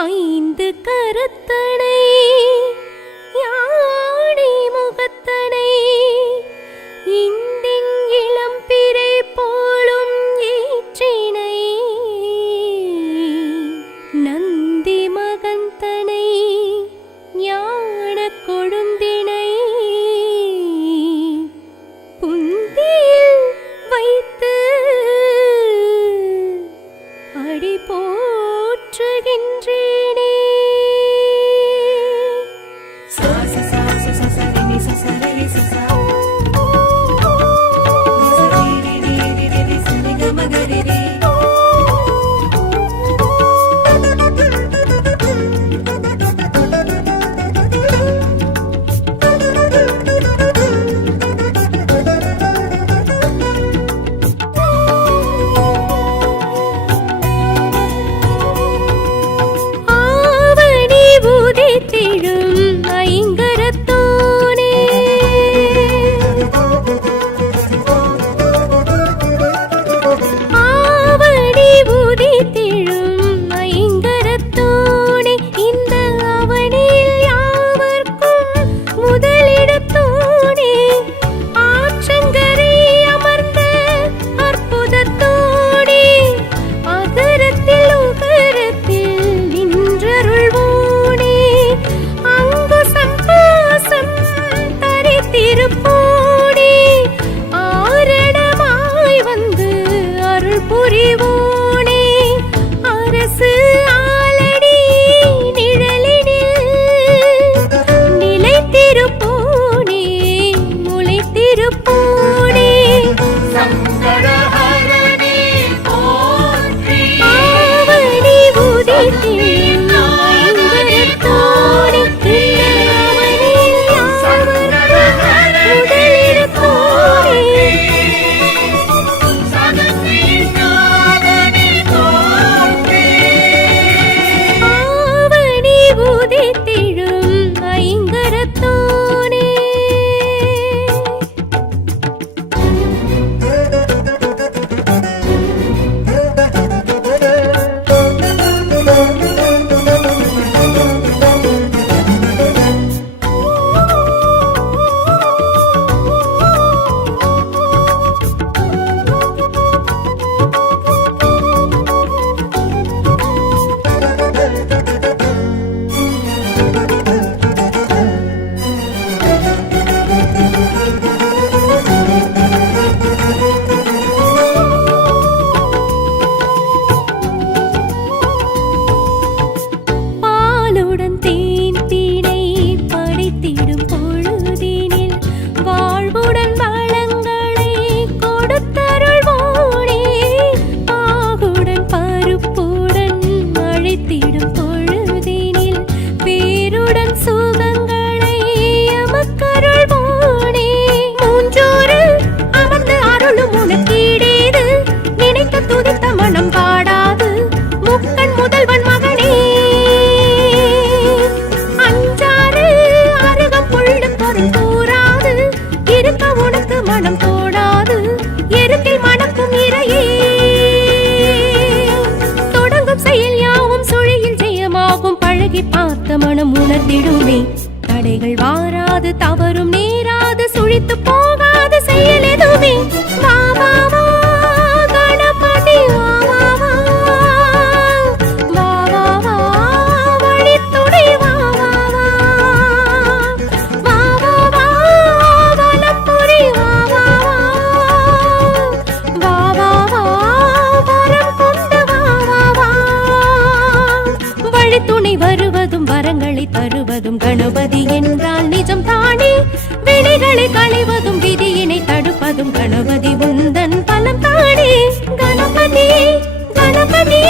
ஐந்து கரத்தனை யானை முகத்தனை இந்தின் இளம்பிறை போலும் ஏற்றினை நந்தி மகந்தனை ஞான கொழுந்தினை புந்தியில் வைத்து அடி போற்றுகின்றேனே. மனம் உணர்ந்திடுமே தடைகள் வாராது தவறும் நேராது சுழித்து போகாது செயல் எதுவுமே. வா வா வா கணபதி வா வா வா வா வா வா வழித்துணை வா வா வா வா வா வா வலம்புரி வா வா வா வா வா வரம் கொண்டு வா வா வா வழித்துணை வருவதும் வரங்களை தருவதும் கணபதி என்றால் நிஜம் தானே. வினைகளை களைவதும் விதியினை தடுப்பதும் கணபதி உந்தன் பலம் தானே. கணபதி கணபதி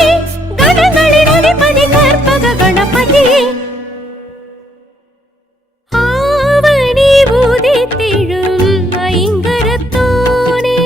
கணங்களின் அதிபதி கற்பக கணபதி ஆவணி உதித்திடும் ஐங்கரத்தோனே.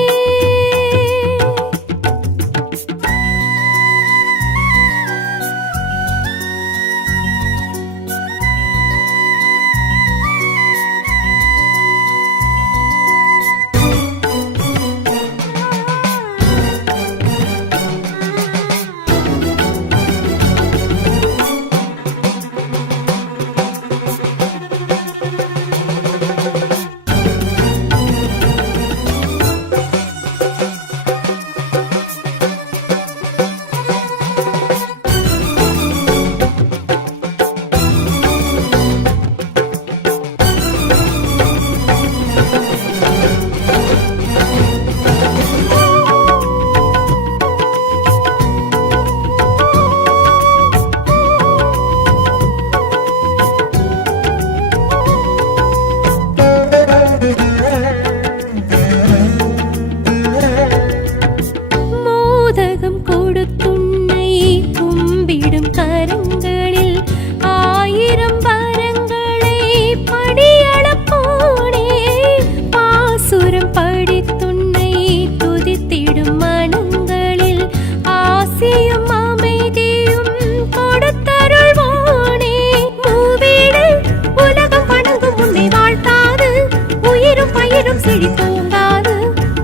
செழி தூங்காது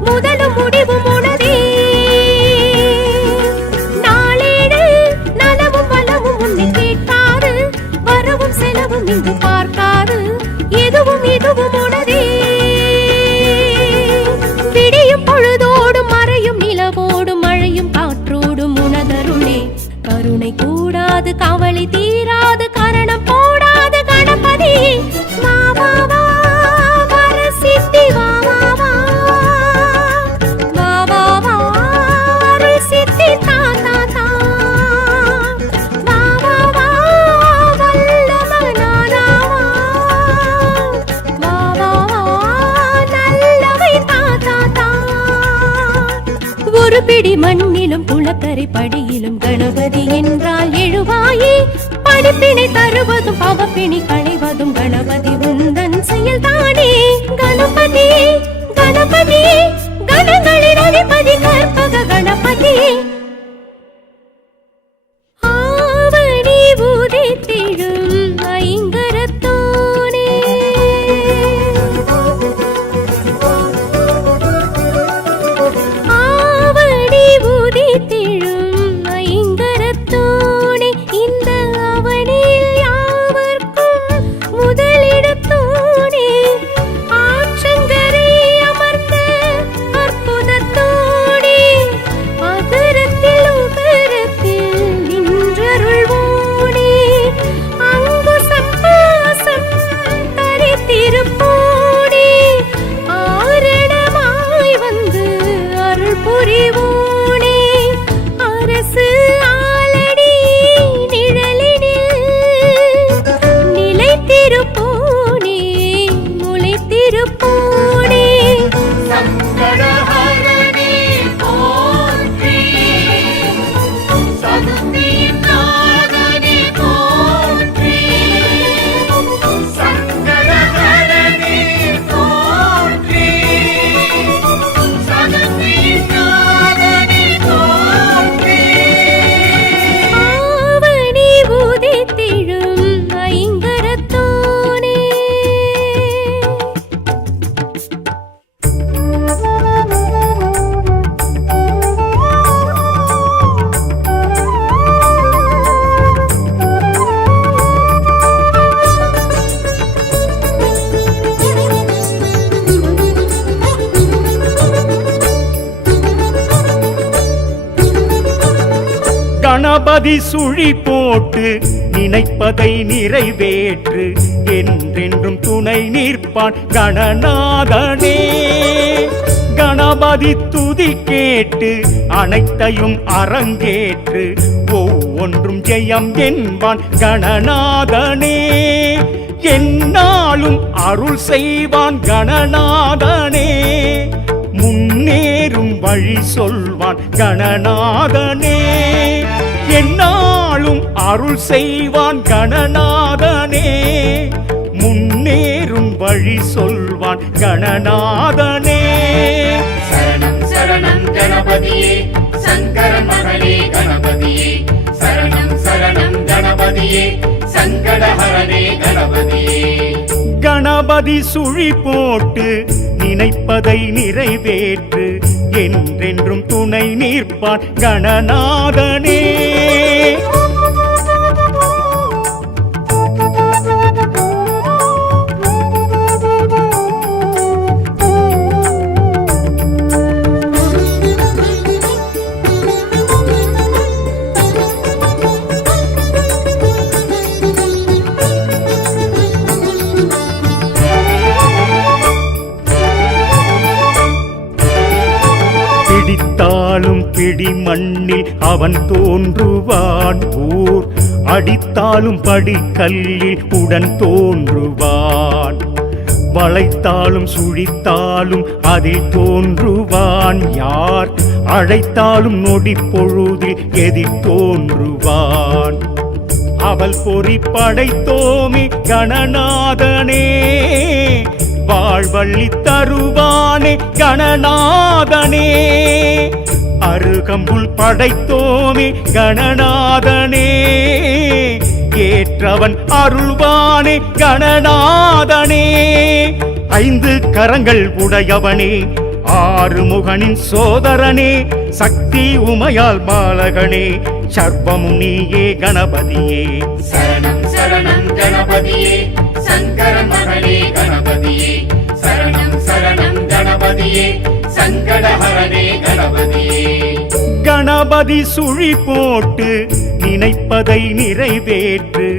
முதலும் முடிவும் உனதே நாளேடு நலமும் வளமும் உன்னை கேட்காது வரவும் செலவும் இங்கு பார்க்காது எதுவும் இதுவும் உனதே விடியும் பொழுதோடும் மறையும் நிலவோடும் மழையும் காற்றோடும் உனதருளே கருணை கூடாது கவலை தீராது கரணம் போடாது கணபதி வா வா வா வரசித்தி வா வா வா வா வா வா அருள் சித்தி தா தா தா வா வா வா வல்லவனானா வா வா வா நல்லவை தா தா தா ஒரு பிடி மண்ணிலும் குளக்கரை படியிலும் கணபதி என்றால் எழுவாயே படிப்பினை தருவதும் பவப்பிணி களைவதும் கணபதி உந்தன் செயல்தானே கணபதி கணபதி கணங்களின் அதிபதி கற்பக கணபதி ஆவணி உதித்திடும் ஐங்கரத்தோனே ஆவணி உதித்திடும் ஐங்கரத்தோனே இந்த அவனில் யாவர்க்கும் முதலிடத்தோனே ஆற்றங்கரை அமர்ந்த அற்புதத்தோனே அகரத்தில் உகரத்தில் நின்றருள்வோனே அங்குசம் பாசம் தரித்திருப்போனே ஆரணமாய் வந்து அருள் புரிவோனே அரசு ஆலடி நிழலினில் நிலைத்திருப்போனே முளைத்திருப்போனே சங்கடஹரணே போற்றி சதுர்த்திநாதனே போற்றி சங்கடஹரணே போற்றி சதுர்த்திநாதனே போற்றி ஆவணி உதித்திடும் ஐங்கரத்தோனே கணபதி சுழி போட்டு நினைப்பதை நிறைவேற்று என்றென்றும் துணை நிற்பான் கணநாதனே கணபதி துதி கேட்டு அனைத்தையும் அரங்கேற்று ஒவ்வொன்றும் ஜெயம் என்பான் கணநாதனே என்னாலும் அருள் செய்வான் கணநாதனே முன்னேறும் வழி சொல்வான் கணநாதனே என்னாலும் அருள் செய்வான் கணநாதனே முன்னேறும் வழி சொல்வான் கணநாதனே சரணம் சரணம் கணபதியே சங்கர மகனே கணபதியே சரணம் சரணம் கணபதியே சங்கடஹரணே கணபதியே கணபதி சுழி போட்டு நினைப்பதை நிறைவேற்று என்றென்றும் துணை நிற்பான் கணநாதனே பிடித்தாலும் பிடி மண்ணில் அவன் தோன்றுவான் ஊர் அடித்தாலும் படிக்கல்லில் உடன் தோன்றுவான் வளைத்தாலும் சுழித்தாலும் அதில் தோன்றுவான் யார் அழைத்தாலும் நொடி பொழுதில் எதிர் தோன்றுவான் அவள் பொறி படைத்தோமே கணநாதனே வாழ்வள்ளி தருவானே கணநாதனே அருகம்புல் படைத்தோமே கணநாதனே ஏற்றவன் அருள்வானே கணநாதனே ஐந்து கரங்கள் உடையவனே ஆறுமுகனின் சோதரனே சக்தி உமையால் பாலகனே சர்வமும் நீயே கணபதியே சரணம் சரணம் கணபதியே சங்கரன் மகனே கணபதியே சரணம் சரணம் கணபதியே சங்கடஹரனே கணபதியே கணபதி சுழி போட்டு நினைப்பதை நிறைவேற்று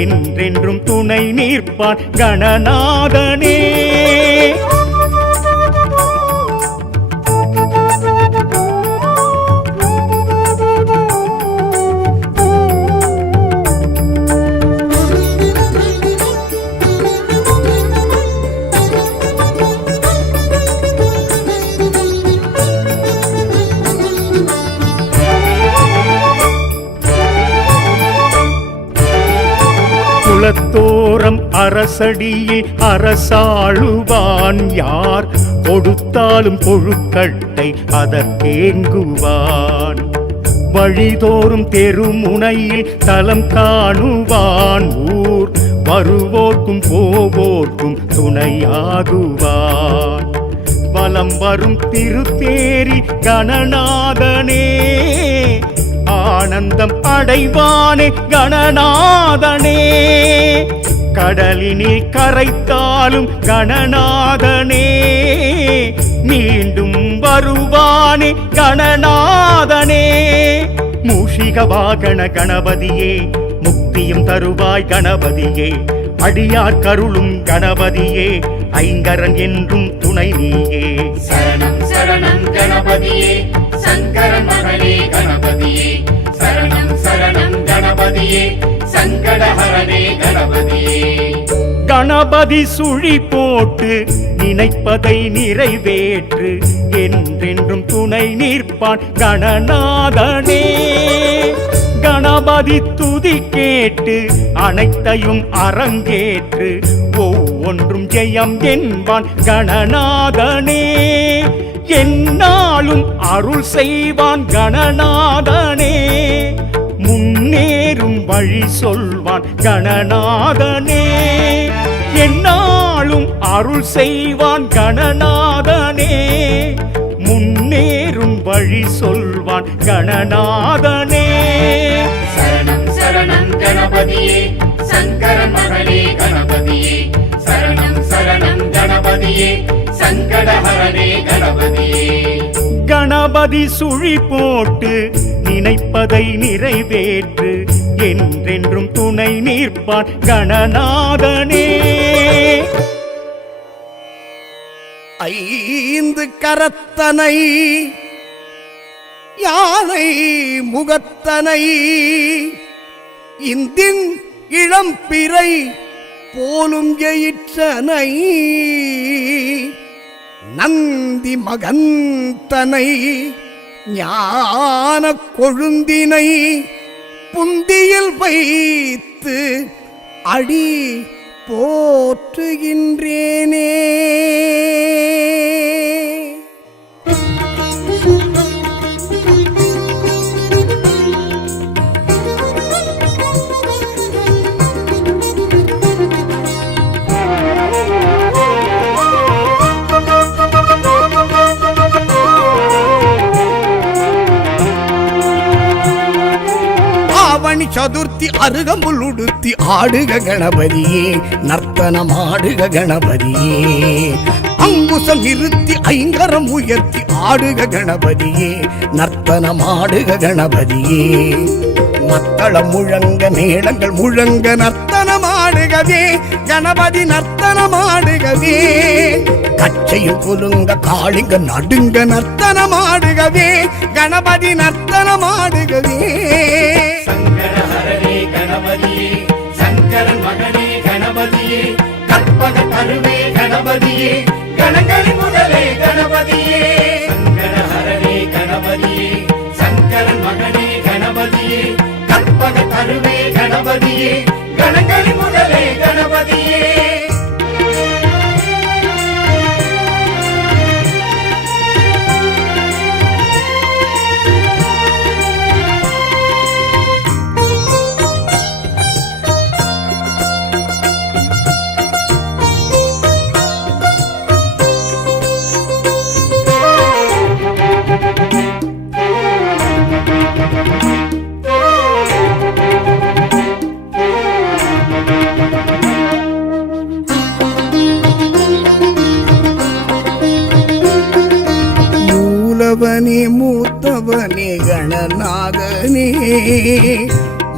என்றென்றும் துணை நிற்பான் கணநாதனே குலத்தோரம் அரசடியில் அரசாளுவான் யார் கொடுத்தாலும் கொழுக்கட்டை அதற்கேங்குவான் வழிதோறும் தெருமுனையில் தலம் காணுவான் ஊர் வருவோர்க்கும் போவோர்க்கும் துணையாகுவான் வலம் வரும் திருத்தேரி கணநாதனே ஆனந்தம் அடைவானே கணநாதனே கடலினில் கரைத்தாலும் கணநாதனே மீண்டும் வருவானே கணநாதனே மூஷிக வாகன கணபதியே முக்தியும் தருவாய் கணபதியே அடியார் கருளும் கணபதியே ஐங்கரன் என்றும் துணை நீயே சரணம் சரணம் கணபதியே சங்கரன் மகனே கணபதியே சரணம் சரணம் கணபதியே சங்கடஹரனே கணபதியே கணபதி சுழி போட்டு நினைப்பதை நிறைவேற்று என்றென்றும் துணை நிற்பான் கணநாதனே கணபதி துதி கேட்டு அனைத்தையும் அரங்கேற்று ஒவ்வொன்றும் ஜெயம் என்பான் கணநாதனே என்னாலும் அருள் செய்வான் கணநாதனே முன்னேறும் வழி சொல்வான் கணநாதனே என்னாலும் அருள் செய்வான் கணநாதனே முன்னேறும் வழி சொல்வான் கணநாதனே சரணம் சரணம் கணபதியே சங்கரன் மகனே கணபதியே சரணம் சரணம் கணபதியே சங்கடஹரனே கணபதியே கணபதி சுழி போட்டு நினைப்பதை நிறைவேற்று என்றென்றும் துணை நிற்பான் கணநாதனே ஐந்து கரத்தனை யானை முகத்தனை இந்தின் இளம்பிறை போலும் எயிற்றனை நந்தி மகந்தனை ஞான கொழுந்தினை புந்தியில் வைத்து அடி போற்றுகின்றேனே. சதுர்த்தி அருகம்புல் உடுத்தி ஆடுக கணபதியே, நர்த்தனம் ஆடுக கணபதியே. அங்குசம் நிறுத்தி ஐங்கரம் உயர்த்தி ஆடுக கணபதியே, நர்த்தனம் ஆடுக கணபதியே. மக்களம் முழங்க மேளங்கள் முழங்க நர்த்தனம் ஆடுகவே கணபதி, நர்த்தனம் ஆடுகவே. கச்சையும் குலுங்க காளிங்க நடுங்க நர்த்தனம் ஆடுகவே கணபதி, நர்த்தனம் ஆடுகவே. சங்கடஹரனே கணபதியே, சங்கரன் மகனே கணபதியே, கற்பக தருவே கணபதியே, கணங்களின் முதலே கணபதியே. சங்கடஹரனே கணபதியே, சங்கரன் மகனே கணபதியே, கற்பக தருவே கணபதியே, கணங்களின் முதலே கணபதியே.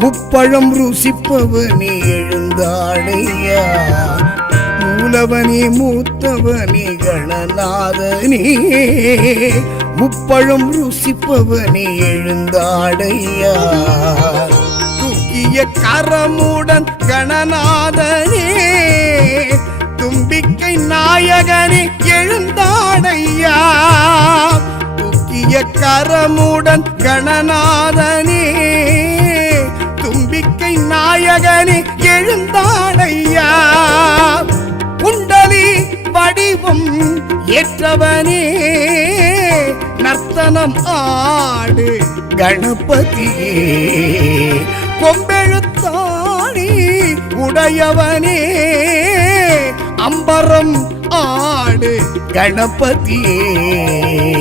முப்பழம் ருசிப்பவனே எழுந்தாடையா மூலவனே மூத்தவனே கணநாதனே முப்பழம் ருசிப்பவனே எழுந்தாடையா தூக்கிய கரமுடன் கணநாதனே தும்பிக்கை நாயகனே எழுந்தாடையா தூக்கிய கரமுடன் கணநாதனே தும்பிக்கை நாயகனே எழுந்தாடையா குண்டலி வடிவம் ஏற்றவனே நர்த்தனம் ஆடு கணபதியே கொம்பெழுத்தாணி உடையவனே அம்பரம் ஆடு கணபதியே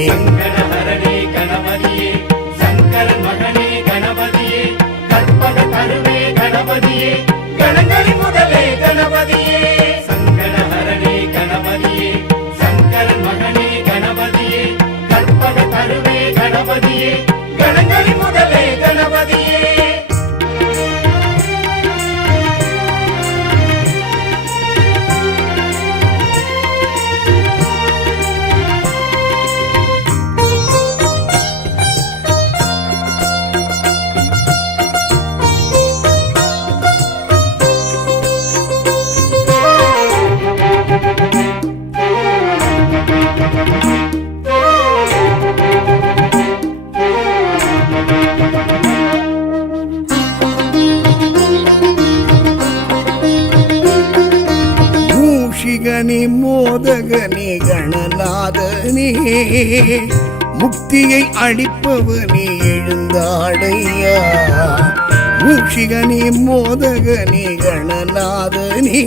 சங்கடஹரனே கணபதியே சங்கரன் மகனே கணபதியே கற்பக தருவே கணபதியே கணங்களின் முதலே கணபதியே சங்கடஹரனே கணபதியே சங்கரன் மகனே கணபதியே கற்பக தருவே கணபதியே கணங்களின் முதலே கணபதியே மூஷிகனே மோதகனே கணநாதனே முக்தியை அளிப்பவனே எழுந்தாடையா மூஷிகனே மோதகனே கணநாதனே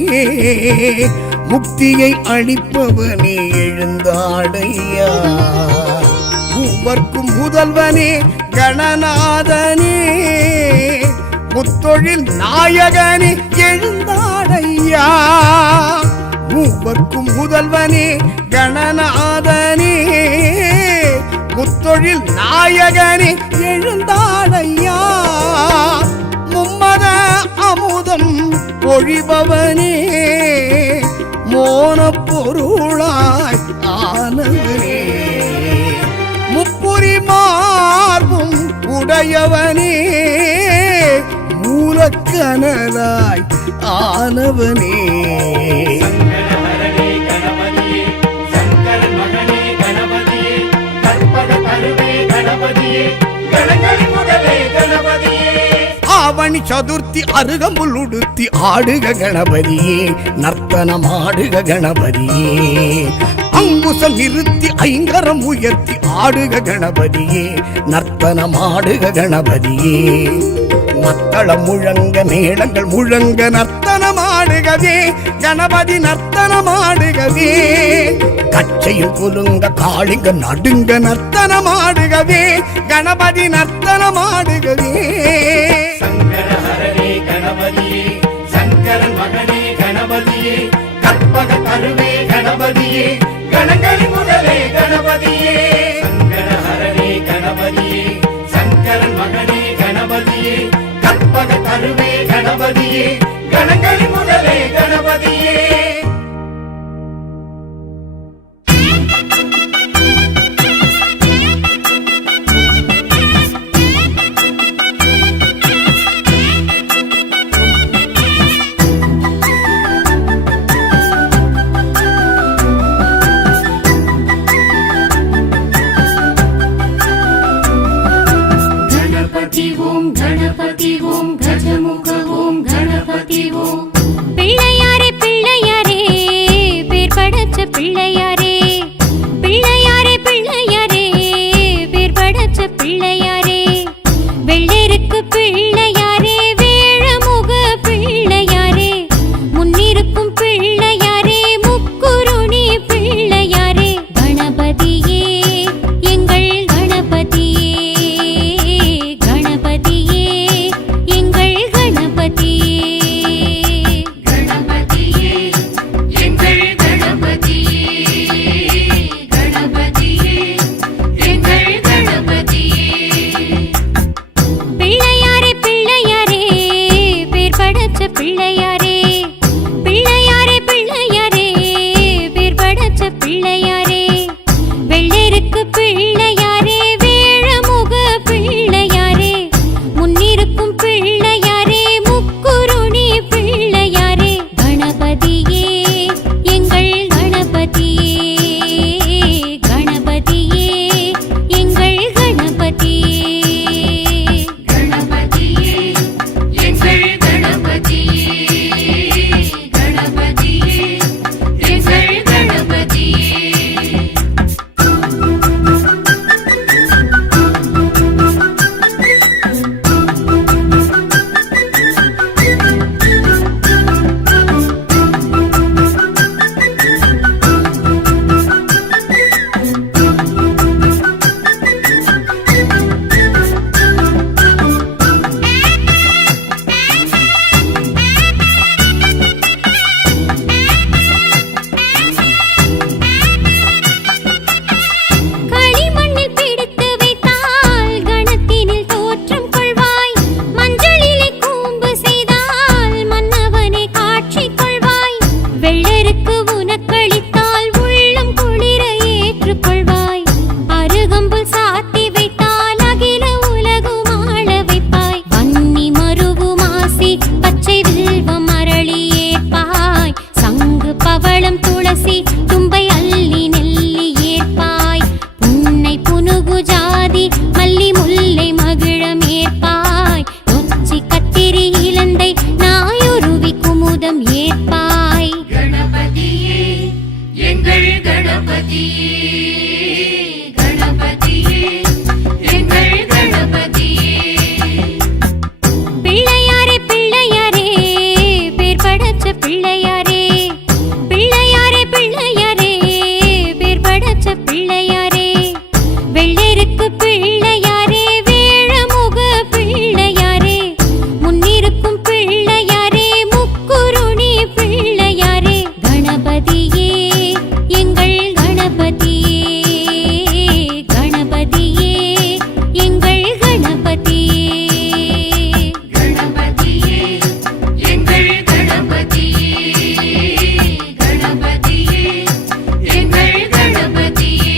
முக்தியை அளிப்பவனே எழுந்தாடையா மூவர்க்கும் முதல்வனே கணநாதனே முத்தொழில் நாயகனே எழுந்தாடையா மூவர்க்கும் முதல்வனே கணநாதனே முத்தொழில் நாயகனே எழுந்தாடையா மும்மத அமுதம் பொழிபவனே மோன பொருளாய் ஆனவனே முப்புரி மார்பும் உடையவனே மூலக்கனலாய் ஆனவனே சங்கடஹரனே கணபதியே சங்கரன் மகனே கணபதியே கற்பக தருவே கணபதியே கணங்களின் முதலே கணபதியே ஆவணி சதுர்த்தி அருகம்புல் உடுத்தி ஆடுக கணபதியே நர்த்தனமாடுக கணபதியே அங்குசம் நிறுத்தி ஐங்கரம் உயர்த்தி ஆடுக கணபதியே நர்த்தனமாடுக கணபதியே மத்தளம் முழங்க மேளங்கள் முழங்க நர்த்தனமாடுகவே கணபதி நர்த்தனமாடுகவே கச்சையும் குலுங்க காளிங்க நடுங்க நர்த்தனமாடுகவே கணபதி நர்த்தனமாடுகவே சங்கடஹரனே கணபதியே சங்கரன் மகனே கணபதியே கற்பக தருவே கணபதியே கணங்களின் முதலே கணபதியே சங்கடஹரனே கணபதியே சங்கரன் மகனே கணபதியே கற்பக தருவே கணபதியே கணங்களின் முதலே கணபதியே गणपति ओम गजमुख ओम गणपति ओम பிள்ளையாரே பிள்ளையாரே பேர் படைச்ச பிள்ளையாரே பிள்ளையாரே பிள்ளையாரே பேர் படைச்ச பிள்ளையாரே வெள்ளருக்கு பிள்ளையாரே வேழமுக பிள்ளையாரே முன்னிருக்கும் பிள்ளையாரே முக்குருணி பிள்ளையாரே கணபதியே எங்கள் கணபதியே கணபதியே எங்கள் கணபதியே கணபதியே எங்கள் கணபதியே பிள்ளையாரே பிள்ளையாரே பேர் படைச்ச பிள்ளையாரே பிள்ளையாரே பிள்ளையாரே பேர் படைச்ச பிள்ளையாரே வெள்ளெருக்கு பிள்ளையாரே வேழமுக பிள்ளையாரே முன்னிருக்கும் பிள்ளையாரே முக்குருணி பிள்ளையாரே கணபதியே எங்கள் கணபதியே கணபதியே எங்கள் கணபதியே கணபதியே எங்கள் கணபதியே கணபதியே எங்கள் கணபதியே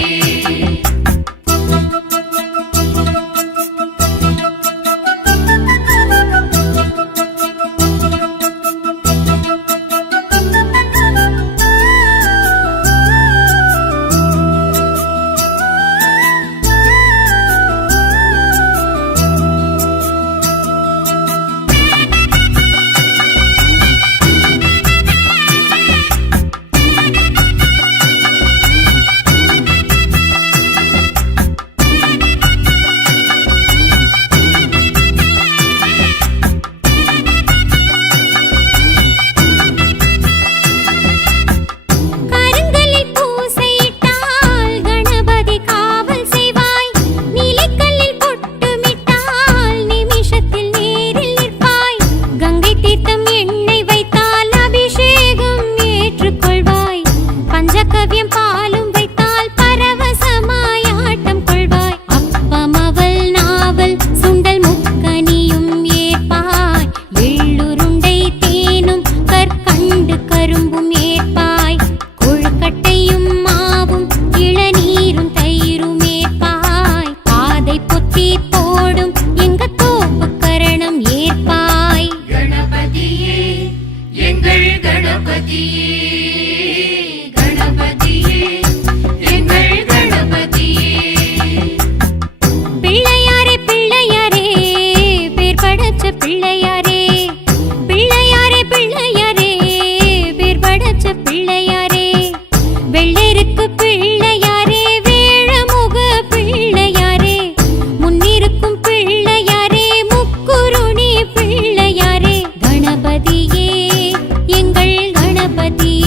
கருங்கல்லில் பூசையிட்டால் கணபதி காவல் செய்வாய் நிலைக்கல்லில் பொட்டுமிட்டால் நிமிஷத்தில் நேரில் நிற்பாய் கங்கை தீர்த்தம் எண்ணெய் வைத்தால் அபிஷேகம் ஏற்றுக்கொள்வாய் பஞ்சகவ்யம் பாலும் வைத்தால் பரவசமாய் ஆட்டம் கொள்வாய் அப்பம் அவல் நாவல் சுண்டல் முக்கனியும் ஏற்பாய் எள்ளுருண்டை தேனும் கற்கண்டு கரும்பும் ஏற்பாய் கொழுக்கட்டையும் மாவும் இளநீரும் தயிரும் ஏற்பாய் பாதை பொத்தி போடும் எங்க தோப்பு கரணம் ஏற்பாய் கணபதியே எங்கள் கணபதியே கணபதியே எங்கள் கணபதியே பிள்ளையாரே பிள்ளையாரே பேர் படைச்ச பிள்ளையாரே பிள்ளையாரே பிள்ளையாரே பேர் படைச்ச பிள்ளையாரே வெள்ளெருக்கு பிள்ளையாரே வேழமுக பிள்ளையாரே முன்னிருக்கும் பிள்ளையாரே முக்குருணி பிள்ளையாரே கணபதியே எங்கள் கணபதியே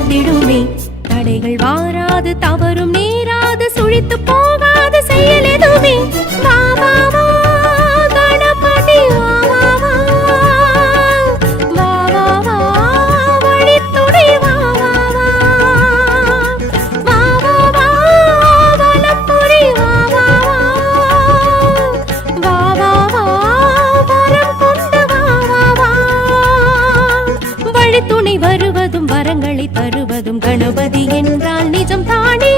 உணர்ந்திடுமே. தடைகள் வாராது தவறும் நேராது சுழித்து போகாது செயல் எதுவுமே. வா வா வா கணபதி வா வா வா வா வா வா வழித்துணை வா வா வா வா வா வா வலம்புரி வா வா வா வா வா வரம் கொண்டு வா வா வா. வழித்துணை வருவதும் வரங்களை தருவதும் கணபதி என்றால் நிஜம் தானே.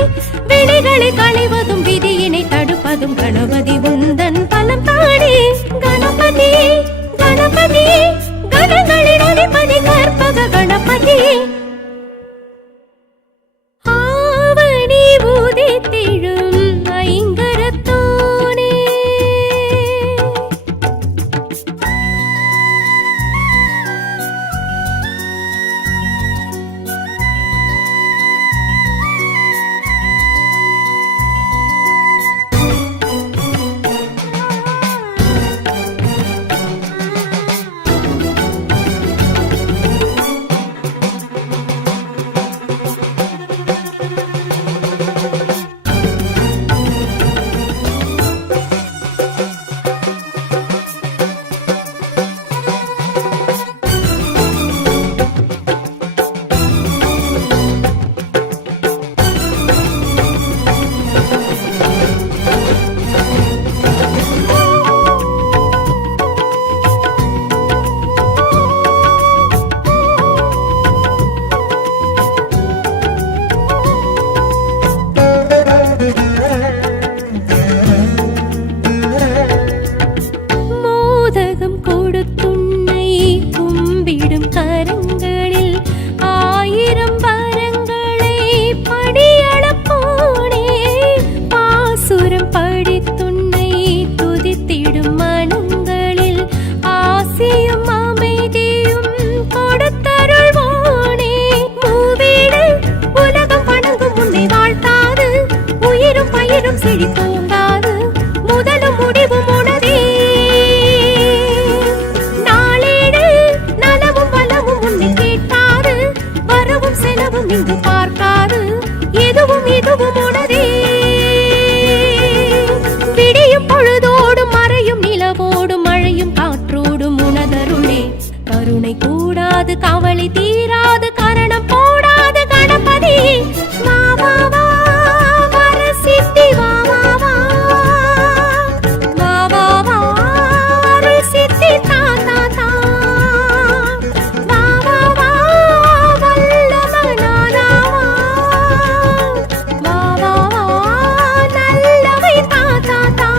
வினைகளை களைவதும் விதியினை தடுப்பதும் கணபதி உந்தன் பலம் தானே. கணபதி கணபதி கணங்களின் அதிபதி கற்பக கணபதி. ஆவணி உதித்திடும் ஐங்கரத்தோனே. மோதகம் கொடுத்துன்னை கும்பிடும் கரங்களில் 1000 வரங்களை படியளப்போனே. பாசுரம் படித்துன்னை துதித்திடும் மனங்களில் ஆசியும் அமைதியும் கொடுத்தருள்வோனே. மூவீடு உலகம் வணங்கும் உன்னை வாழ்த்தாது உயிரும் பயிரும் செழித்தோங்காது. முதலும் முடிவும் உனதே. நாளேடு நலமும் வளமும் உன்னை கேட்காது வரவும் செலவும் இங்கு பார்க்காது. எதுவும் இதுவும் உனதே. விடியும் பொழுதோடும் மறையும் நிலவோடும் மழையும் காற்றோடும் உனதருளே. கருணை கூடாது கவலை தீராது கரணம் போடாது கணபதி. வா வா வா வரசித்தி வா வா வா வா வா வா அருள்சித்தி தா தா தா. வா வா வா வல்லவனானா வா வா வா நல்லவை தா தா தா.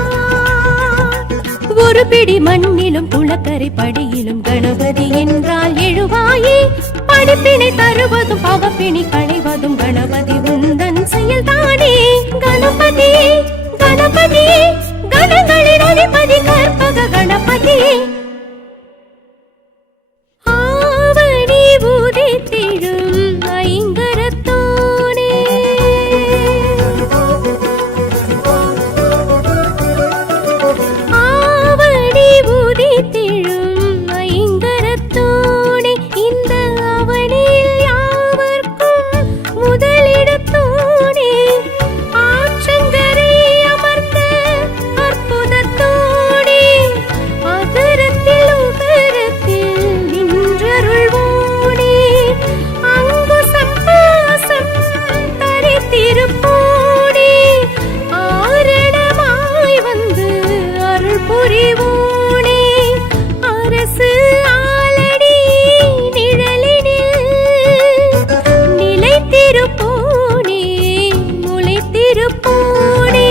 ஒரு பிடி மண்ணிலும் குளக்கரை படியிலும் கணபதி என்றால் எழுவாயே. படிப்பினை தருவதும் பவப்பிணி களைவதும் கணபதி உந்தன் செயல் தானே. கணபதி கணபதி கணங்களின் அதிபதி கற்பக கணபதி. ஆவணி உதித்திடும் ஐங்கரத்தோனே. ஆவணி உதித்திடும் ஐங்கரத்தோனே. இந்த அவனில் யாவர்க்கும் முதலிடத்தோனே. ஆற்றங்கரை அமர்ந்த அற்புதத்தோனே. அகரத்தில் உகரத்தில் நின்றருள்வோனே. அங்குசம் பாசம் தரித்திருப்போனே. ஆரணமாய் வந்து அருள் புரிவோனே. அரசு ஆலடி நிழலினில் நிலைத்திருப்போனே முளைத்திருப்போனே.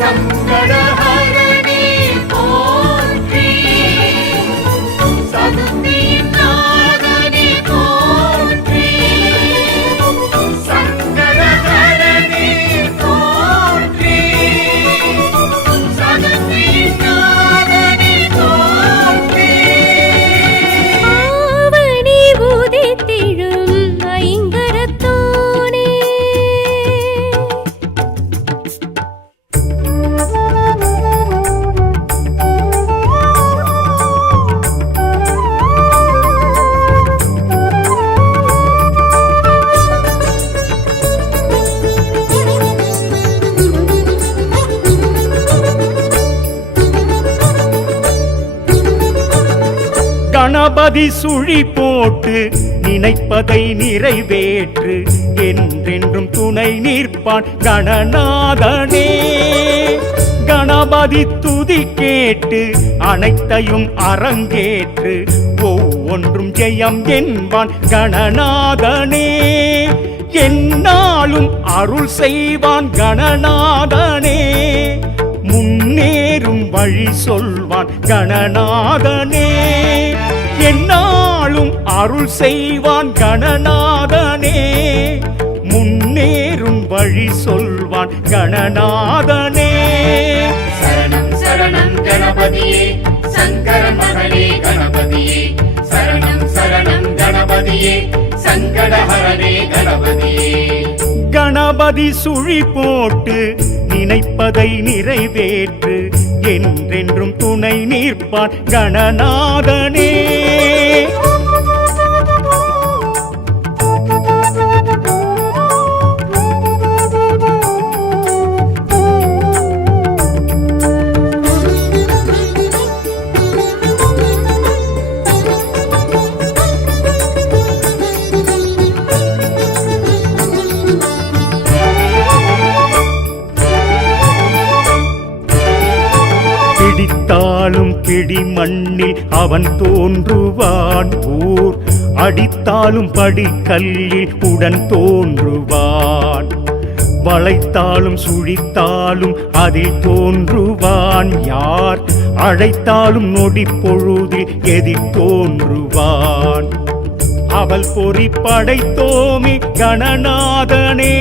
சங்கடஹரணி போற்றி சதுர்த்தியின் நாதனி போற்றி. சங்கடஹரணி போற்றி சதுர்த்தியின் நாதனி போற்றி. ஆவணி உதித்திடும் ஐங்கரத்தோனே. கணபதி சுழி போட்டு நினைப்பதை நிறைவேற்று என்றென்றும் துணை நிற்பான் கணநாதனே. கணபதி துதி கேட்டு அனைத்தையும் அரங்கேற்று ஒவ்வொன்றும் ஜெயம் என்பான் கணநாதனே. என்னாலும் அருள் செய்வான் கணநாதனே. முன்னேறும் வழி சொல்வான் கணநாதனே. என்னாலும் அருள் செய்வான் கணநாதனே. முன்னேறும் வழி சொல்வான் கணநாதனே. சரணம் சரணம் கணபதியே சங்கரன் மகனே கணபதியே. சரணம் சரணம் கணபதியே சங்கடஹரனே கணபதியே. கணபதி சுழி போட்டு நினைப்பதை நிறைவேற்று என்றென்றும் துணை நிற்பான் கணநாதனே. பிடித்தாலும் பிடி மண்ணில் அவன் தோன்றுவான். ஊர் அடித்தாலும் படிக்கல்லில் உடன் தோன்றுவான். வளைத்தாலும் சுழித்தாலும் அதில் தோன்றுவான். யார் அழைத்தாலும் நொடி பொழுதில் எதிர் தோன்றுவான். அவள் பொறி படைத்தோமி கணநாதனே.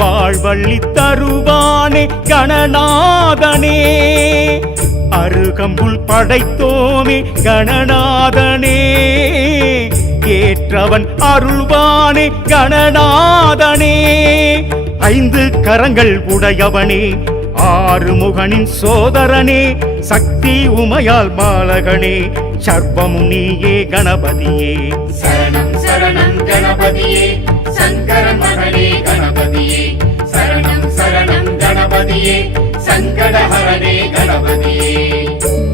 வாழ்வள்ளி தருவானே கணநாதனே. அருகம்புல் படைத்தோமே கணநாதனே. ஏற்றவன் அருள்வானே கணநாதனே. 5 கரங்கள் உடையவனே ஆறுமுகனின் சோதரனே. சக்தி உமையால் பாலகனே சர்வமும் நீயே கணபதியே. சரணம் சரணம் கணபதியே சங்கரன் மகனே கணபதியே. சரணம் சரணம் கணபதியே சங்கடஹரனே கணபதியே.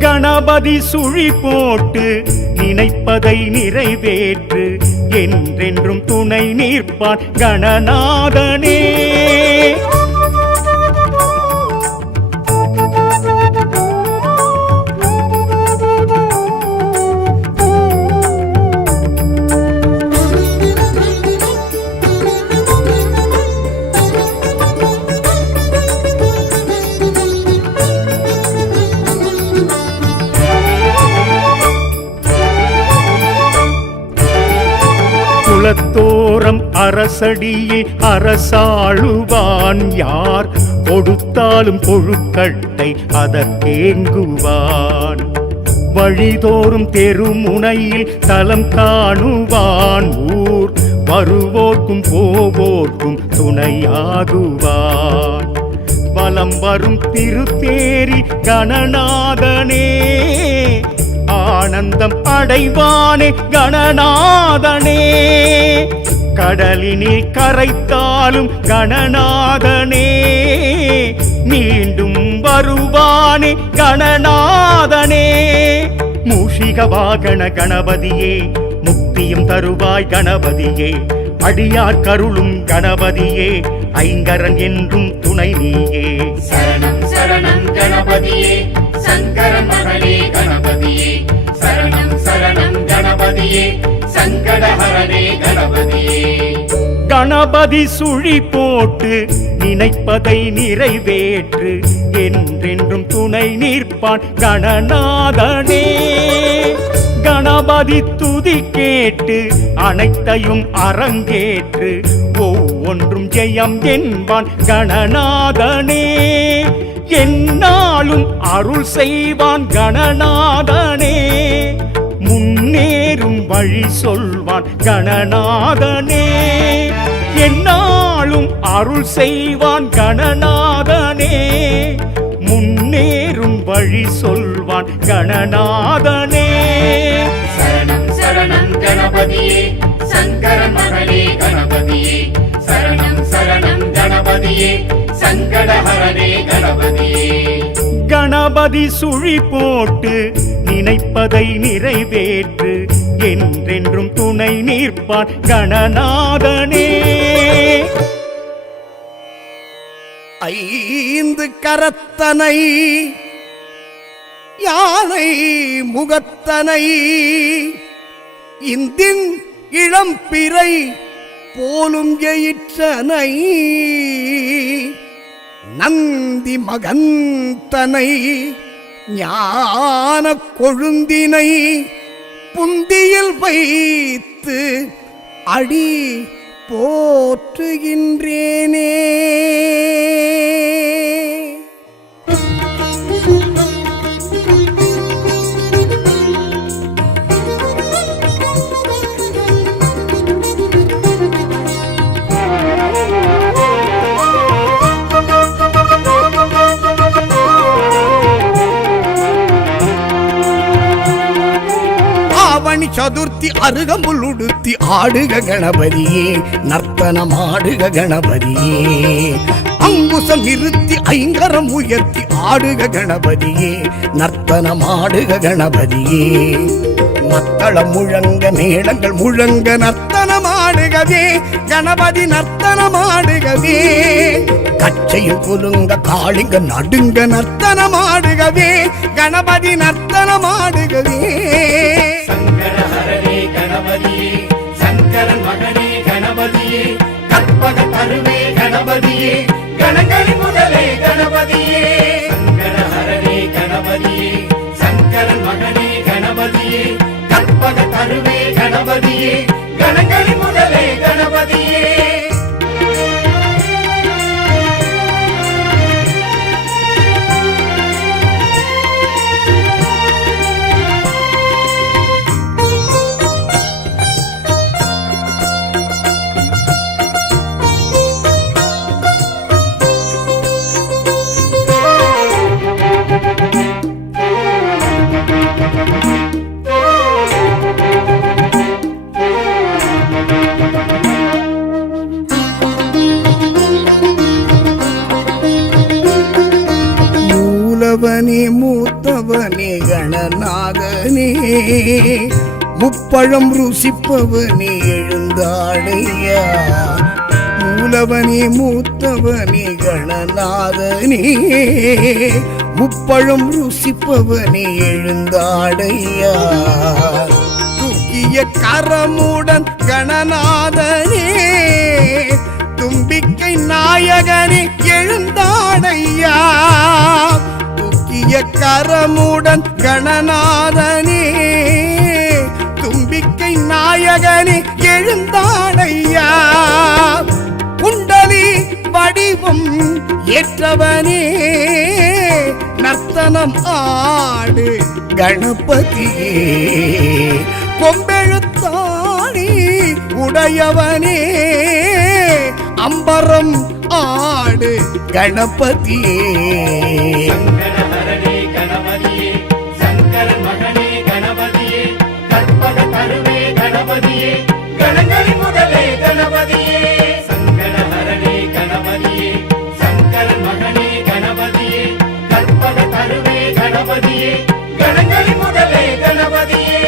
கணபதி சுழி போட்டு நினைப்பதை நிறைவேற்று என்றென்றும் துணை நிற்பான் கணநாதனே. குலத்தோரம் அரசடியில் அரசாளுவான். யார் கொடுத்தாலும் கொழுக்கட்டை அதற்கேங்குவான். வழிதோறும் தெருமுனையில் தலம் காணுவான். ஊர் வருவோர்க்கும் போவோர்க்கும் துணையாகுவான். வலம் வரும் திருத்தேரி கணநாதனே. ஆனந்தம் அடைவானே கணநாதனே. கடலினில் கரைத்தாலும் கணநாதனே. மீண்டும் வருவானே கணநாதனே. மூஷிக வாகன கணபதியே முக்தியும் தருவாய் கணபதியே. அடியார் கருளும் கணபதியே ஐங்கரன் என்றும் துணை நீயே. சரணம் சரணம் கணபதியே சங்கரன் மகனே கணபதியே. சரணம் சரணம் கணபதியே சங்கடஹரனே கணபதியே. கணபதி சுழி போட்டு நினைப்பதை நிறைவேற்று என்றென்றும் துணை நிற்பான் கணநாதனே. கணபதி துதி கேட்டு அனைத்தையும் அரங்கேற்று ஒவ்வொன்றும் ஜெயம் என்பான் கணநாதனே. என்னாலும் அருள் செய்வான் கணநாதனே. முன்னேறும் வழி சொல்வான் கணநாதனே. என்னாலும் அருள் செய்வான் கணநாதனே. முன்னேறும் வழி சொல்வான் கணநாதனே. சரணம் சரணம் கணபதியே சங்கரன் மகனே கணபதியே. சரணம் சரணம் கணபதியே சங்கடஹரனே கணபதியே. கணபதி சுழி போட்டு நினைப்பதை நிறைவேற்று என்றென்றும் துணை நிற்பான் கணநாதனே. ஐந்து கரத்தனை யானை முகத்தனை இந்தின் இளம்பிறை போலும் எயிற்றனை நந்தி மகந்தனை ஞான கொழுந்தினை புந்தியில் வைத்து அடி போற்றுகின்றேனே. சதுர்த்தி அருகம்புல் உடுத்தி ஆடுக கணபதியே, நர்த்தனமாடுக கணபதியே. அங்குசம் நிறுத்தி ஐங்கரம் உயர்த்தி ஆடுக கணபதியே, நர்த்தனமாடுக கணபதியே. மத்தளம் முழங்க மேளங்கள் முழங்க நர்த்தனமாடுகவே கணபதி, நர்த்தனமாடுகவே. கச்சையும் குலுங்க காளிங்க நடுங்க நர்த்தனமாடுகவே கணபதி, நர்த்தனமாடுகவே. சங்கரஹரனே கணபதியே, சங்கரன் மகனே கணபதியே, கற்பக தருவே கணபதியே, கணங்களின் முதலே கணபதியே. சங்கரஹரனே கணபதியே, சங்கரன் மகனே கணபதியே, கற்பக தருவே கணபதியே, கணங்களின் முதலே கணபதியே. மூலவனே மூத்தவனே கணநாதனே, முப்பழம் ருசிப்பவனே எழுந்தாடையா. மூலவனே மூத்தவனே கணநாதனே, முப்பழம் ருசிப்பவனே எழுந்தாடையா. தூக்கிய கரமுடன் கணநாதனே, தும்பிக்கை நாயகனே எழுந்தாடையா. தூக்கிய கரமுடன் கணநாதனே, தும்பிக்கை நாயகனே எழுந்தாடையா. குண்டலி வடிவம் ஏற்றவனே, நர்த்தனம் ஆடு கணபதியே. கொம்பெழுத்தாணி உடையவனே, அம்பரம் ஆடு கணபதியே. சங்கரஹரனே கணபதியே, சங்கரன் மகனே கணபதியே, கற்பக தருவே கணபதியே, கணங்களின் முதலே கணபதியே. சங்கரஹரனே கணபதியே, சங்கரன் மகனே கணபதியே, கற்பக தருவே கணபதியே, கணங்களின் முதலே கணபதியே.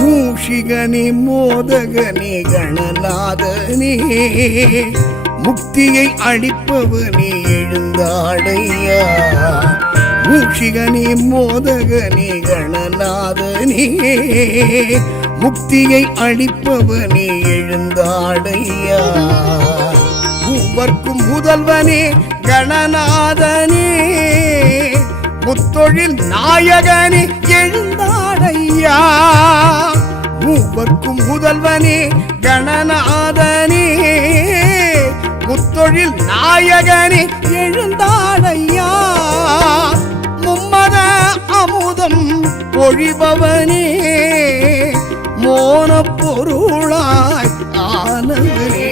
மூஷிகனே மோதகனே கணநாதனே, முக்தியை அளிப்பவனே எழுந்தாடையா. மூஷிகனே மோதகனே கணநாதனே, முக்தியை அளிப்பவனே எழுந்தாடையா. மூவர்க்கும் முதல்வனே கணநாதனே, முத்தொழில் நாயகனே எழுந்தாடையா. மூவர்க்கும் முதல்வனே கணநாதனே, முத்தொழில் நாயகனே நாயகனே எழுந்தாடையா மும்மத அமுதம் பொழிபவனே மோன பொருளாய் ஆனவனே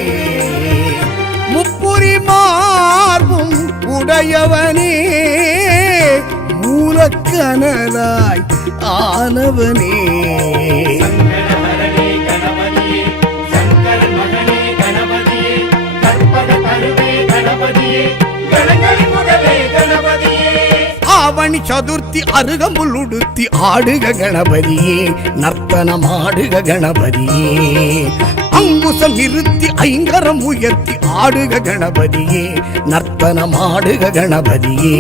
முப்புரி மார்பும் உடையவனே மூலக்கனலாய் ஆனவனே சங்கடஹரனே கணபதியே சங்கரன் மகனே கணபதியே கற்பக தருவே கணபதியே கணங்களின் முதலே கணபதியே ஆவணி சதுர்த்தி அருகம்புல் உடுத்தி ஆடுக கணபதியே நர்த்தனமாடுக கணபதியே அங்குசம் நிறுத்தி ஐங்கரம் உயர்த்தி ஆடுக கணபதியே நர்த்தனமாடுக கணபதியே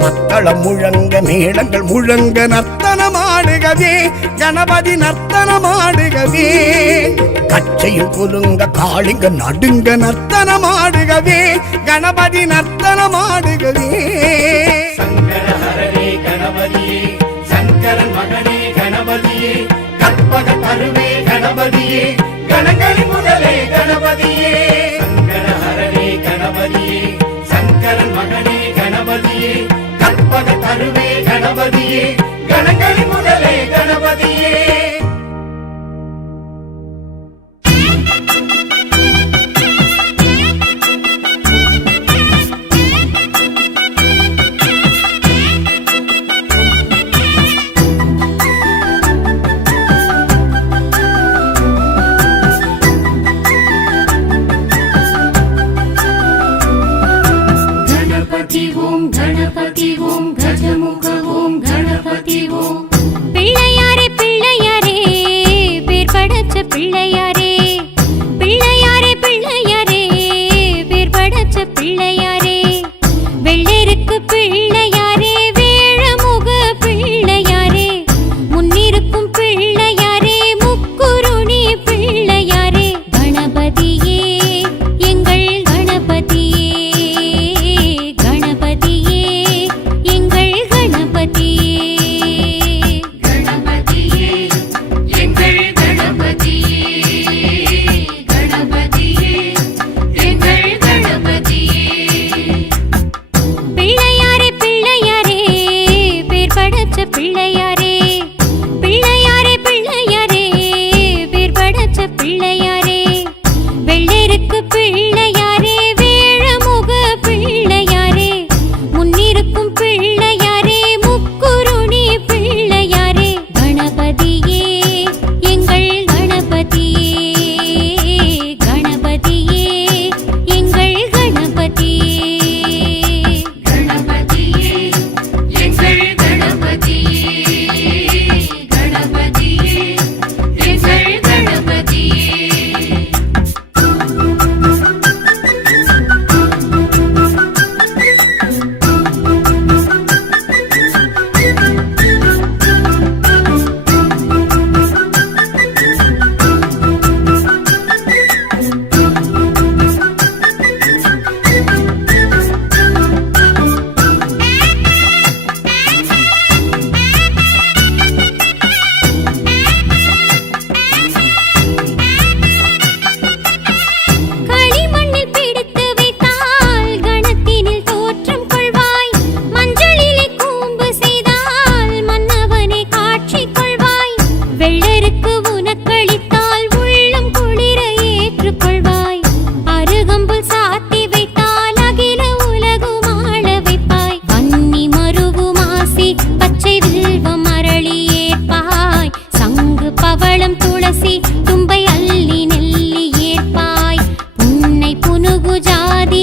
மத்தளம் முழங்க மேளங்கள் முழங்க நர்த்தனமாடுகவே கணபதி நர்த்தனமாடுகவே கச்சையும் குலுங்க காளிங்க நடுங்க நர்த்தனமாடுகவே கணபதி நர்த்தனமாடுகவே சங்கடஹரனே கணபதியே சங்கரன் மகனே கணபதியே கற்பக தருவே கணபதியே கணங்களின் முதலே கணபதியே சங்கடஹரனே கணபதியே சங்கரன் மகனே கணபதியே கற்பக தருவே கணபதியே கணங்களின் முதலே கணபதியே गणपति ओम गजमुख ओम गणपति ओम பிள்ளையாரே பிள்ளையாரே பேர் படைச்ச பிள்ளையாரே பிள்ளையாரே பிள்ளையாரே பேர் படைச்ச பிள்ளையாரே வெள்ளருக்கு பிள்ளையாரே வேழமுக பிள்ளையாரே முன்னிருக்கும் பிள்ளையாரே முக்குருணி பிள்ளையாரே கணபதியே எங்கள் கணபதியே கணபதியே எங்கள் கணபதியே गणपतिये எங்கள் கணபதியே கணபதியே எங்கள் கணபதியே பிள்ளையாரே பிள்ளையாரே பேர் படைச்ச பிள்ளையாரே பிள்ளையாரே பிள்ளையாரே பேர் படைச்ச பிள்ளையாரே வெள்ளருக்கு பிள்ளையாரே வேழமுக பிள்ளையாரே முன்னிருக்கும் பிள்ளையாரே முக்குருணி பிள்ளையாரே கணபதியே எங்கள் கணபதியே கணபதியே எங்கள் கணபதியே गणपतिये எங்கள் கணபதியே கணபதியே எங்கள் கணபதியே களிமண்ணில் பிடித்து வைத்தால் கணத்தினில் தோற்றம் கொள்வாய் மஞ்சளிலே கூம்பு செய்தால் மன்னவனே காட்சி கொள்வாய் வெள்ளருக்கு உனக்களித்தால் உள்ளம் குளிர ஏற்றுக்கொள்வாய் அருகம்புல் சாத்தி வைத்தால் அகில உலகும் ஆள வைப்பாய் வன்னி மருவு மாசி பச்சை வில்வம் அரளி ஏற்பாய் சங்கு பவளம் துளசி தும்பை அல்லி நெல்லி ஏற்பாய் புன்னை புனுகு ஜாதி